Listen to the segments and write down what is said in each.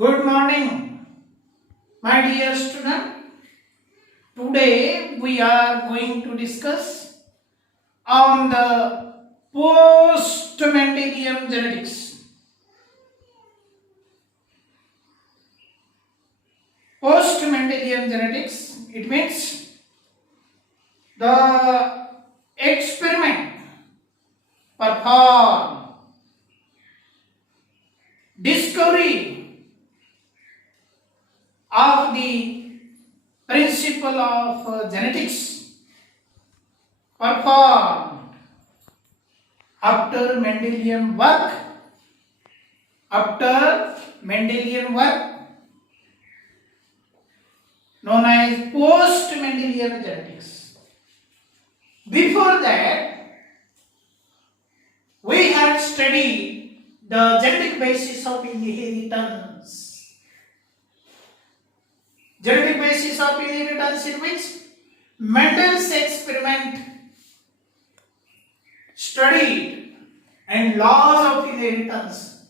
Good morning, my dear student. Today we are going to discuss on the post-Mendelian genetics. Post-Mendelian genetics, it means the experiment performed, discovery of the principle of genetics performed after Mendelian work, known as post-Mendelian genetics. Before that, we had studied the genetic basis of inheritance. Genetic basis of inheritance in which Mendel's experiment studied and laws of inheritance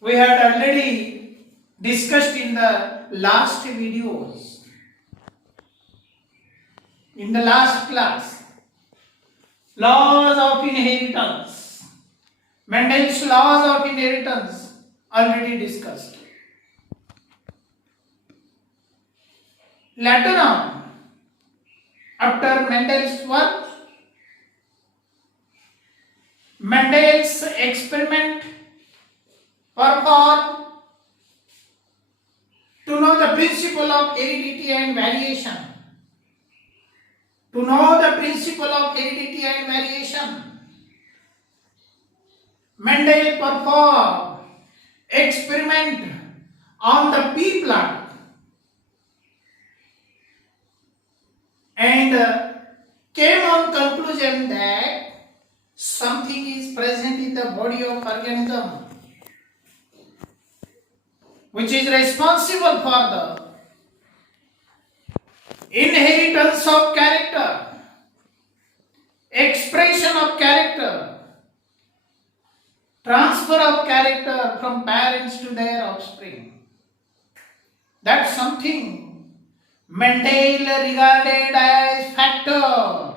we had already discussed in the last videos. In the last class, laws of inheritance, Mendel's laws of inheritance already discussed. Later on, after Mendel's work, Mendel's experiment performed to know the principle of heredity and variation. To know the principle of heredity and variation, Mendel performed experiment on the pea plant and came on conclusion that something is present in the body of organism which is responsible for the inheritance of character, expression of character, transfer of character from parents to their offspring. That's something Mendel regarded as factor.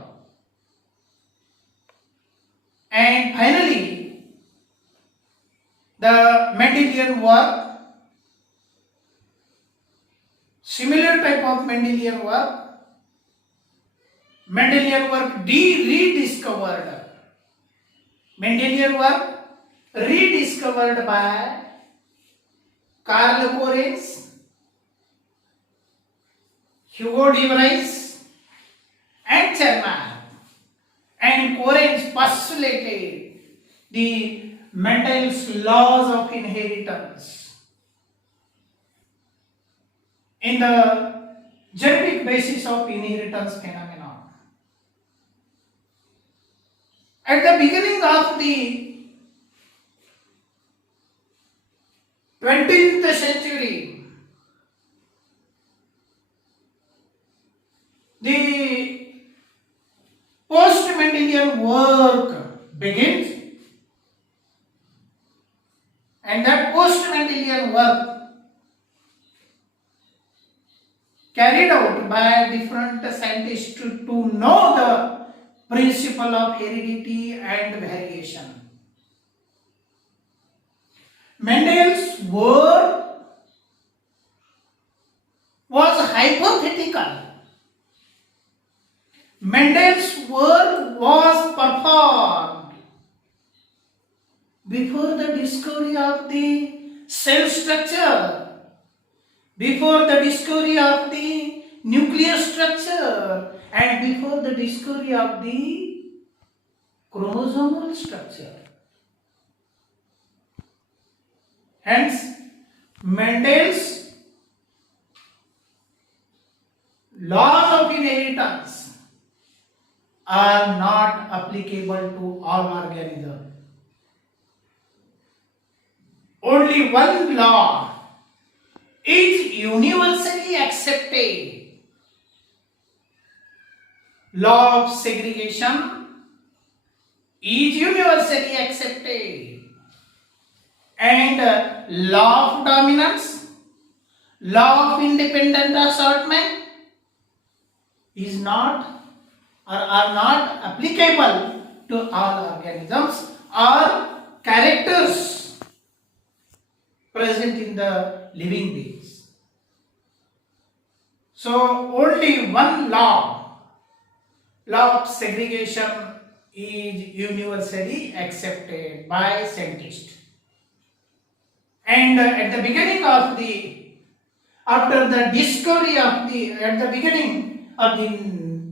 And finally, the Mendelian work, similar type of Mendelian work rediscovered. Mendelian work rediscovered by Karl Lorenz, Hugo de Vries and Chermak. And Lorenz postulated the Mendel's laws of inheritance in the genetic basis of inheritance phenomenon. At the beginning of the 20th century, the post-Mendelian work begins, and that post-Mendelian work carried out by different scientists to know the principle of heredity and variation. Mendel's work was hypothetical. Mendel's work was performed before the discovery of the cell structure, before the discovery of the nucleus structure, and before the discovery of the chromosomal structure. Hence, Mendel's laws of inheritance are not applicable to all organisms. Only one law is universally accepted. Law of segregation is universally accepted. and law of dominance, law of independent assortment is not or are not applicable to all organisms or characters present in the living beings. So only one law of segregation is universally accepted by scientists. And at the beginning of the, after the discovery of the, at the beginning of the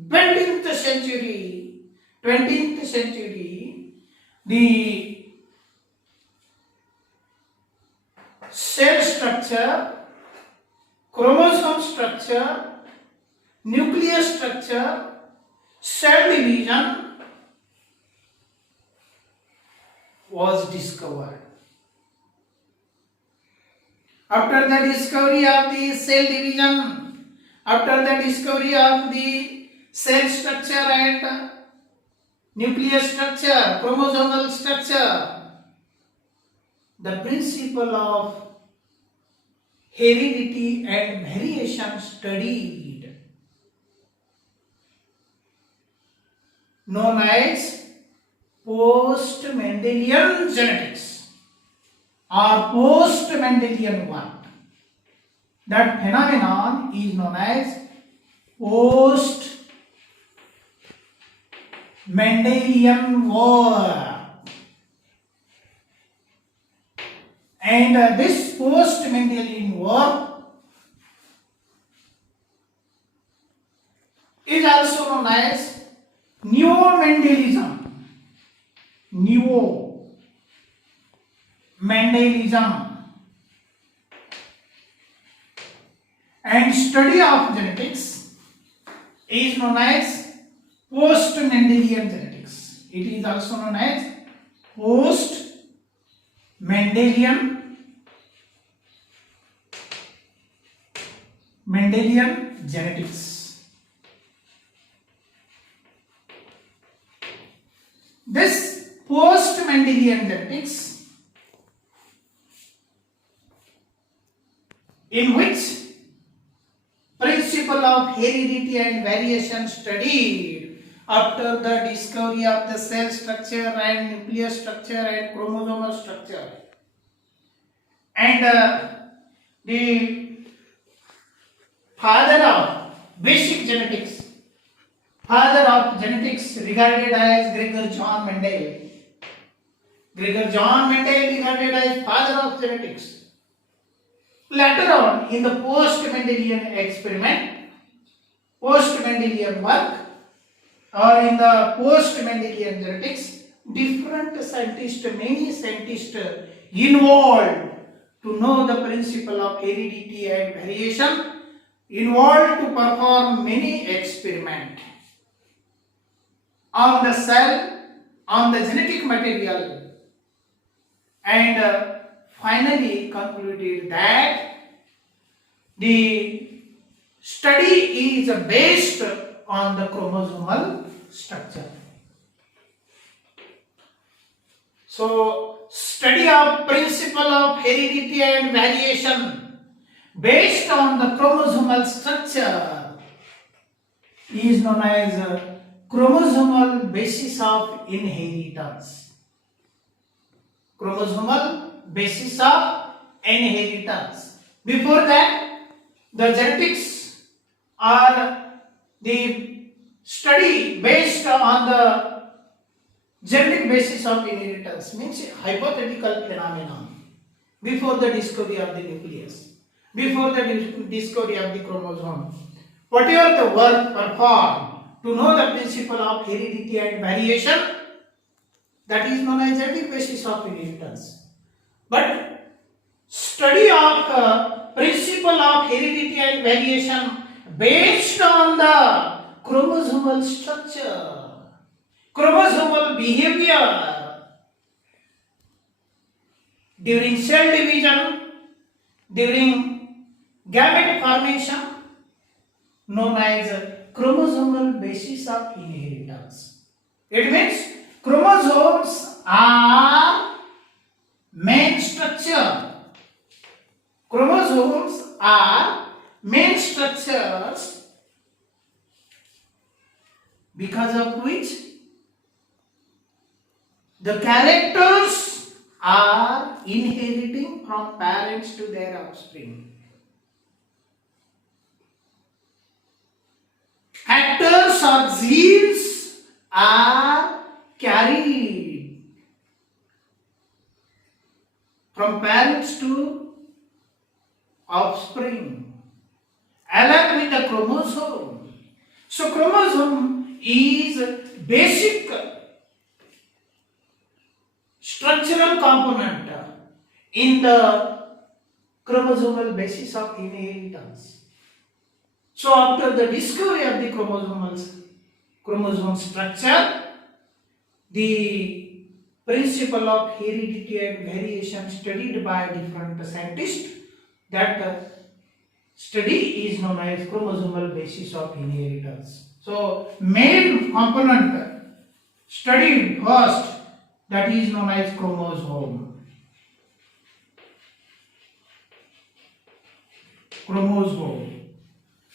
20th century, the cell structure, chromosome structure, nucleus structure, cell division was discovered. After the discovery of the cell division, after the discovery of the cell structure and nucleus structure, chromosomal structure, the principle of heredity and variation studied, known as post-Mendelian genetics or post-Mendelian work. That phenomenon is known as post-Mendelian work. And this post-Mendelian work is also known as neo-Mendelism. Neo-Mendelism. And study of genetics is known as post-Mendelian genetics. It is also known as post-Mendelian genetics. This post-Mendelian genetics, in which principle of heredity and variation studied after the discovery of the cell structure and nucleus structure and chromosomal structure, and the father of basic genetics, regarded as Gregor John Mendel. Gregor John Mendel regarded as father of genetics. Later on, in the post-Mendelian experiment, post-Mendelian work, or in the post-Mendelian genetics, different scientists, many scientists involved to know the principle of heredity and variation, involved to perform many experiments on the cell, on the genetic material, and finally concluded that the study is based on the chromosomal structure. So, study of principle of heredity and variation based on the chromosomal structure is known as chromosomal basis of inheritance. Chromosomal basis of inheritance. Before that, the genetics are the study based on the genetic basis of inheritance, means hypothetical phenomenon. Before the discovery of the nucleus, before the discovery of the chromosome, whatever the work performed to know the principle of heredity and variation, that is known as genetic basis of inheritance. But study of principle of heredity and variation based on the chromosomal structure, chromosomal behavior during cell division, during gamete formation, known as chromosomal basis of inheritance. It means chromosomes are main structure. Chromosomes are main structures because of which the characters are inheriting from parents to their offspring. Factors or genes are carried from parents to offspring along with the chromosome. So chromosome is basic structural component in the chromosomal basis of inheritance. So after the discovery of the chromosome structure, the principle of heredity and variation studied by different scientists, that study is known as chromosomal basis of inheritance. So main component studied first, that is known as chromosome.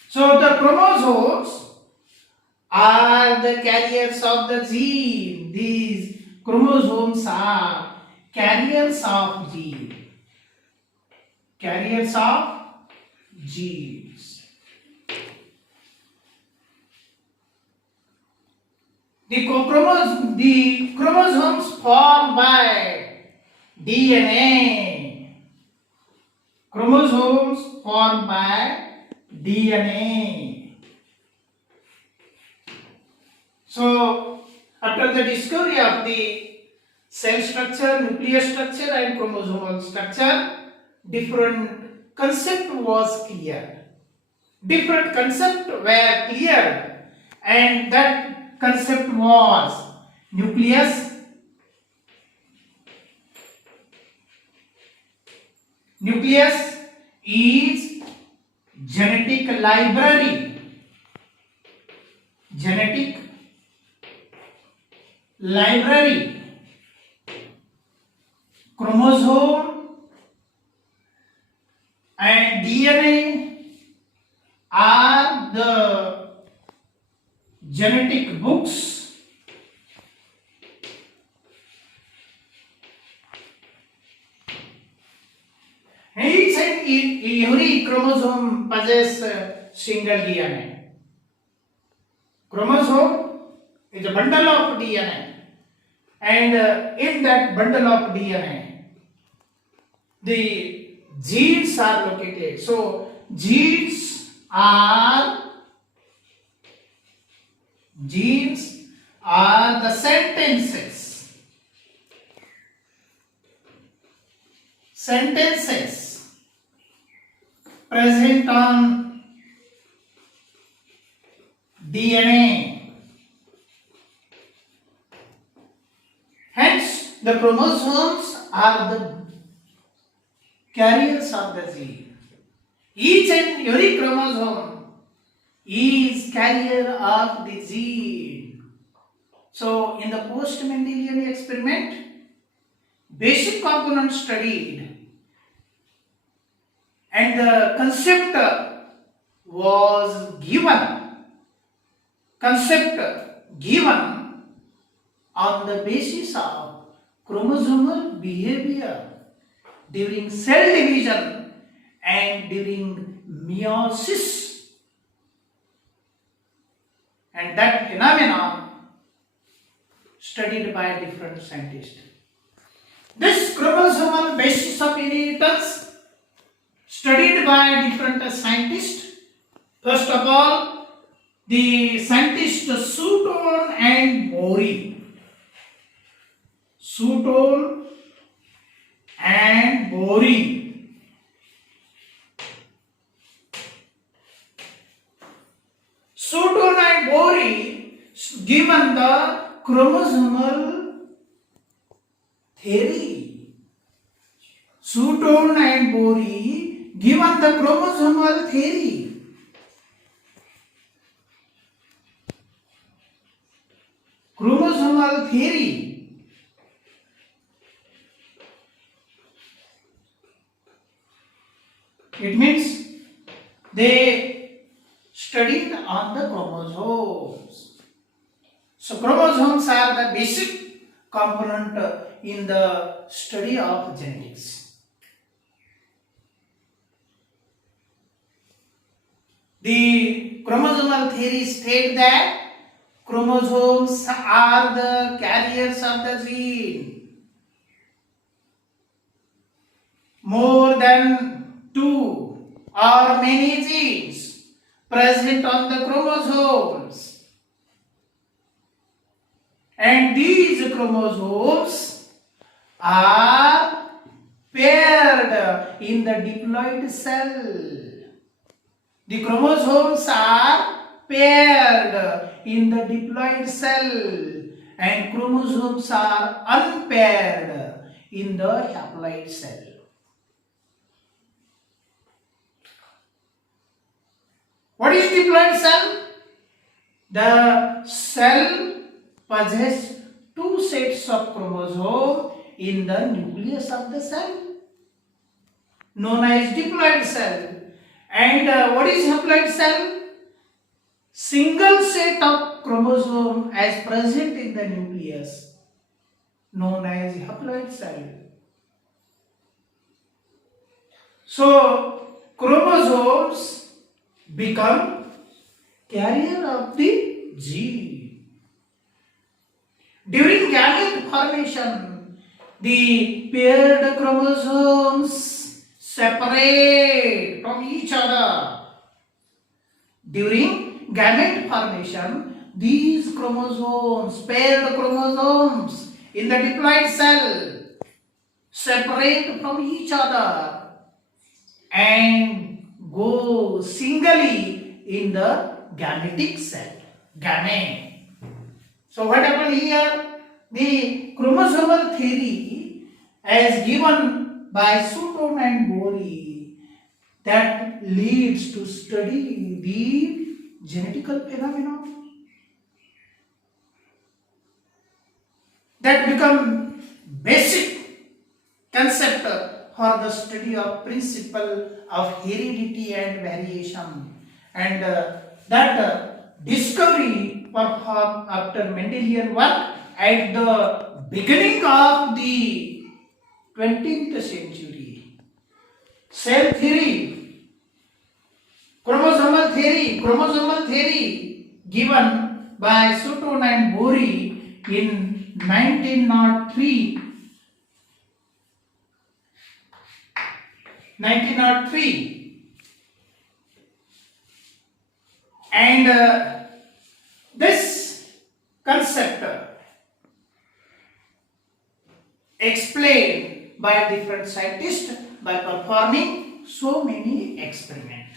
So the chromosomes are the carriers of the gene. These chromosomes are carriers of gene. Carriers of genes. The chromosomes formed by DNA. Chromosomes formed by DNA. So, after the discovery of the cell structure, nucleus structure and chromosomal structure, different concept was cleared. Different concepts were cleared, and that concept was nucleus. Nucleus is genetic library. Genetic library. Chromosome and DNA are the genetic books. Each and every chromosome possesses single DNA. Chromosome is a bundle of DNA, and in that bundle of DNA, the genes are located. So genes are the sentences present on DNA. Hence, the chromosomes are the carriers of the gene. Each and every chromosome is carrier of the gene. So, in the post-Mendelian experiment, basic components studied and the concept was given. Concept given on the basis of chromosomal behavior during cell division and during meiosis, and that phenomenon studied by different scientists. This chromosomal basis of inheritance studied by different scientists. First of all, the scientists Sutton and Mori. Sutton and Mori. Sutton and Mori given the chromosomal theory. Sutton and Mori given the chromosomal theory. Chromosomal theory. It means they studied on the chromosomes. So chromosomes are the basic component in the study of genetics. The chromosomal theory states that chromosomes are the carriers of the gene. More than two or many genes present on the chromosomes, and these chromosomes are paired in the diploid cell. The chromosomes are paired in the diploid cell, and chromosomes are unpaired in the haploid cell. What is diploid cell? The cell possesses two sets of chromosomes in the nucleus of the cell, known as diploid cell. And what is haploid cell? Single set of chromosome as present in the nucleus, known as haploid cell. So chromosomes become carrier of the gene. During gamete formation, the paired chromosomes separate from each other. During gamete formation, these chromosomes, paired chromosomes in the diploid cell, separate from each other and go singly in the gametic cell, gamete. So what happened here? The chromosomal theory as given by Sutton and Bory that leads to study the genetical phenomena that become basic concept for the study of principle of heredity and variation, and that discovery performed after Mendelian work at the beginning of the 20th century. Cell theory, chromosomal theory given by Sutton and Bory in 1903. And this concept explained by different scientists by performing so many experiments.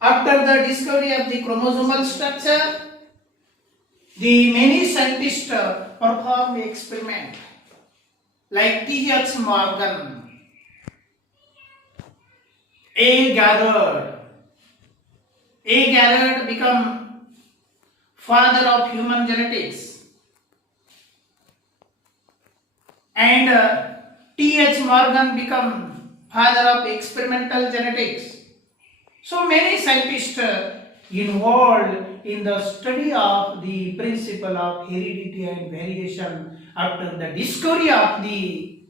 After the discovery of the chromosomal structure, the many scientists performed experiment like T.H. Morgan, A. Garrard. A. Garrard become father of human genetics, and T.H. Morgan become father of experimental genetics. So many scientists involved in the study of the principle of heredity and variation after the discovery of the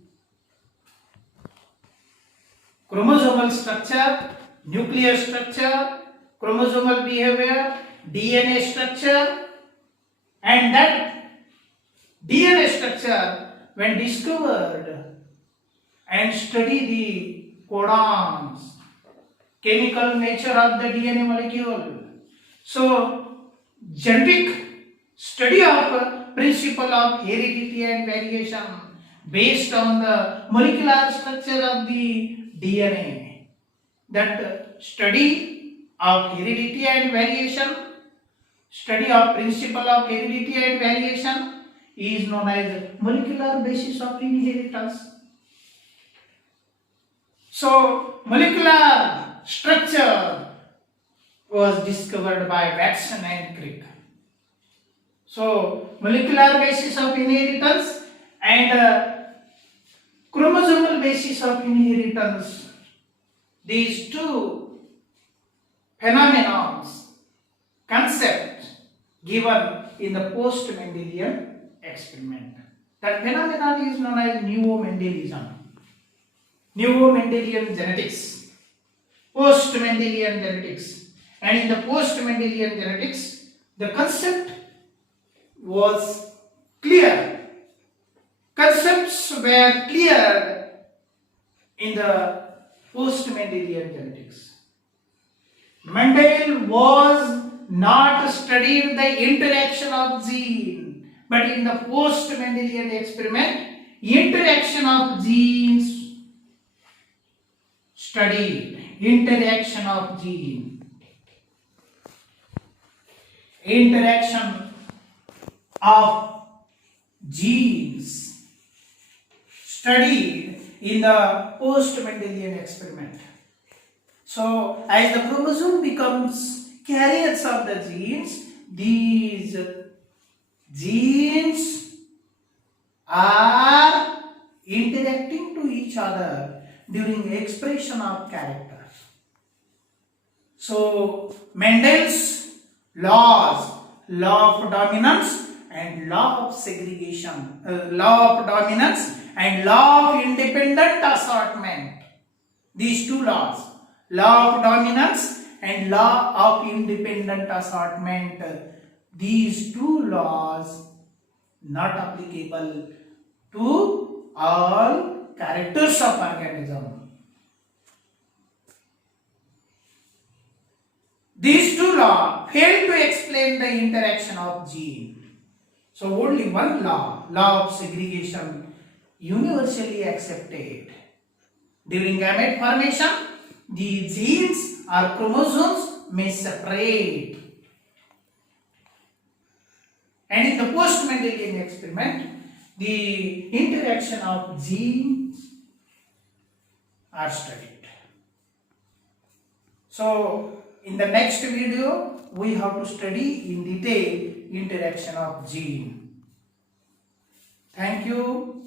chromosomal structure, nuclear structure, chromosomal behavior, DNA structure, and that DNA structure when discovered and study the codons, chemical nature of the DNA molecule. So genetic study of principle of heredity and variation based on the molecular structure of the DNA. That study of heredity and variation, study of principle of heredity and variation is known as molecular basis of inheritance. So molecular structure was discovered by Watson and Crick. So molecular basis of inheritance and chromosomal basis of inheritance. These two phenomena, concept given in the post-Mendelian experiment. That phenomenon is known as neo-Mendelism. Neo-Mendelian genetics, post-Mendelian genetics. And in the post-Mendelian genetics, the concept was clear. Concepts were clear in the post-Mendelian genetics. Mendel was not studied the interaction of gene, but in the post-Mendelian experiment, interaction of genes studied. Interaction of gene. Interaction of genes studied in the post-Mendelian experiment. So, as the chromosome becomes carriers of the genes, these genes are interacting to each other during expression of character. So, Mendel's laws, law of dominance and law of segregation, law of dominance and law of independent assortment. These two laws, law of dominance and law of independent assortment, these two laws not applicable to all characters of organism. These two laws fail to explain the interaction of gene. So only one law, law of segregation, universally accepted. During gamete formation, the genes or chromosomes may separate. And in the post-Mendelian experiment, the interaction of genes are studied. So, in the next video, we have to study in detail interaction of gene. Thank you.